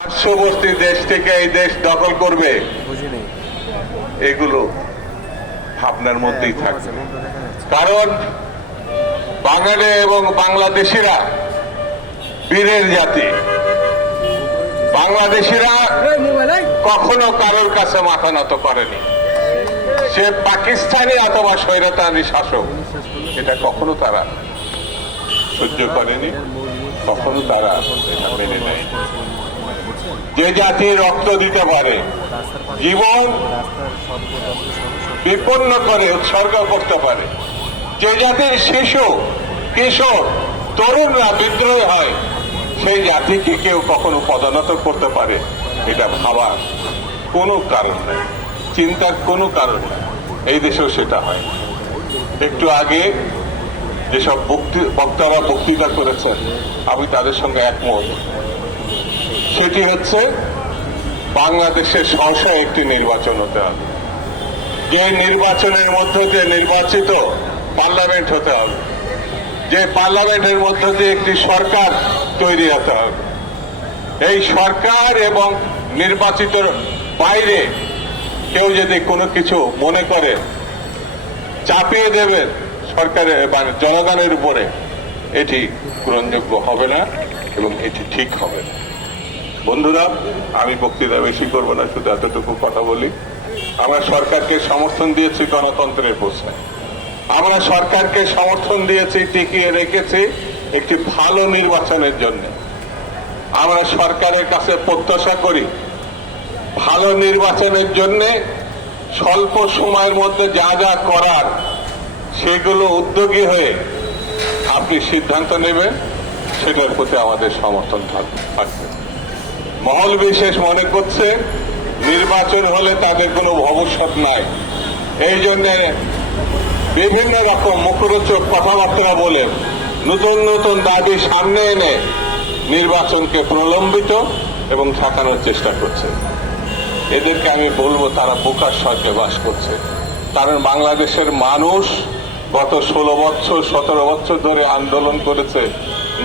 পার্শ্ববর্তী দেশ থেকে এই দেশ দখল করবে? এগুলো ভাবনার মধ্যেই হ্যাঁ, থাকবে। দেখা যাচ্ছে। কারণ বাঙালি এবং বাংলাদেশিরা বীরের জাতি। বাংলাদেশিরা কখনো কারোর কাছে মাথা নত করেনি। সে পাকিস্তানি অথবা স্বৈরতানি শাসক এটা কখনো তারা সহ্য করেনি কখনো তারা মেনে নেয় যে জাতি রক্ত দিতে পারে, জীবন বিপন্ন করে, উৎসর্গ করতে পারে। যে জাতির শিশু, কিশোর তরুণরা বিদ্রোহী হয়, সেই জাতিকে কেউ কখনো পদানত করতে পারে, এটা ভাবার কোনো কারণ নেই, চিন্তার কোনো কারণ নেই, এই দেশেও সেটা হয়। একটু আগে যেসব বক্তৃ- বক্তারা বক্তৃতা করেছেন, আমি তাদের সঙ্গে একমত। সেটি হচ্ছে বাংলাদেশের সহস একটি নির্বাচন হতে হবে। যে নির্বাচনের মধ্যে দিয়ে নির্বাচিত পার্লামেন্ট হতে হবে। যে পার্লামেন্টের মধ্য দিয়ে একটি সরকার তৈরি হতে হবে। এই সরকার এবং নির্বাচিত বাইরে কেউ যদি কোনো কিছু মনে করে, চাপিয়ে দেবে সরকারের মানে জনগণের উপরে, এটি গ্রহণযোগ্য হবে না এবং এটি ঠিক হবে না। বন্ধুরা, আমি বক্তৃতা বেশি করব না, শুধু এতটুকু কথা বলি। আমরা সরকারকে সমর্থন দিয়েছি গণতন্ত্রের প্রশ্নে। আমরা সরকারকে সমর্থন দিয়েছি, টিকিয়ে রেখেছি একটি ভালো নির্বাচনের জন্য। আমরা সরকারের কাছে প্রত্যাশা করি, ভালো নির্বাচনের জন্য স্বল্প সময়ের মধ্যে যা যা করার, সেগুলো উদ্যোগী হয়ে আপনি সিদ্ধান্ত নেবেন, সেটার প্রতি আমাদের সমর্থন থাকবে। মহল বিশেষ মনে করছে, নির্বাচন হলে তাদের কোনো ভবিষ্যৎ নাই। এই জন্য বিভিন্ন রকম মুখরোচক কথাবার্তা বলে নতুন নতুন দাবি সামনে এনে নির্বাচনকে প্রলম্বিত এবং ঠেকানোর চেষ্টা করছে। এদেরকে আমি বলব, তারা বোকার স্বর্গে বাস করছে। কারণ বাংলাদেশের মানুষ গত ষোলো বছর, সতেরো বছর ধরে আন্দোলন করেছে।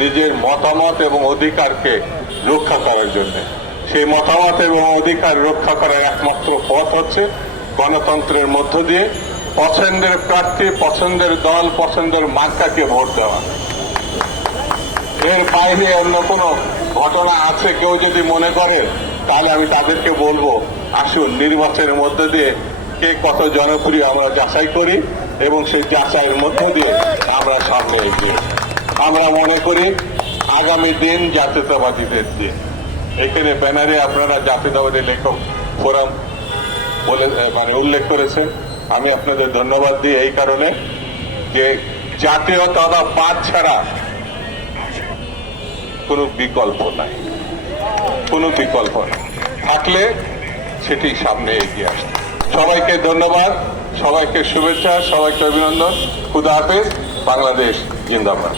নিজের মতামত এবং অধিকারকে রক্ষা করার জন্য। সেই মতামত এবং অধিকার রক্ষা করার একমাত্র পথ হচ্ছে গণতন্ত্রের মধ্য দিয়ে পছন্দের প্রার্থী, পছন্দের দল, পছন্দের মার্কাকে ভোট দেওয়া। এর বাইরে অন্য কোনো ঘটনা আছে কেউ যদি মনে করে, তাহলে আমি তাদেরকে বলব, আসুন নির্বাচনের মধ্য দিয়ে কে কত জনপ্রিয় আমরা যাচাই করি এবং সেই যাচাইয়ের মধ্য দিয়ে আমরা সামনে এগিয়ে আমরা মনে করি আগামী দিন জাতীয়তাবাদীদের দিন এখানে ব্যানারে আপনারা জাতীয়তাবাদী লেখক ফোরাম বলে মানে উল্লেখ করেছেন। আমি আপনাদের ধন্যবাদ দিই এই কারণে যে জাতীয়তাবাদ ছাড়া কোনো বিকল্প নাই। কোনো বিকল্প নেই। থাকলে সেটি সামনে এগিয়ে আসে সবাইকে ধন্যবাদ, সবাইকে শুভেচ্ছা, সবাইকে অভিনন্দন। খুদা হাফেজ, বাংলাদেশ জিন্দাবাদ।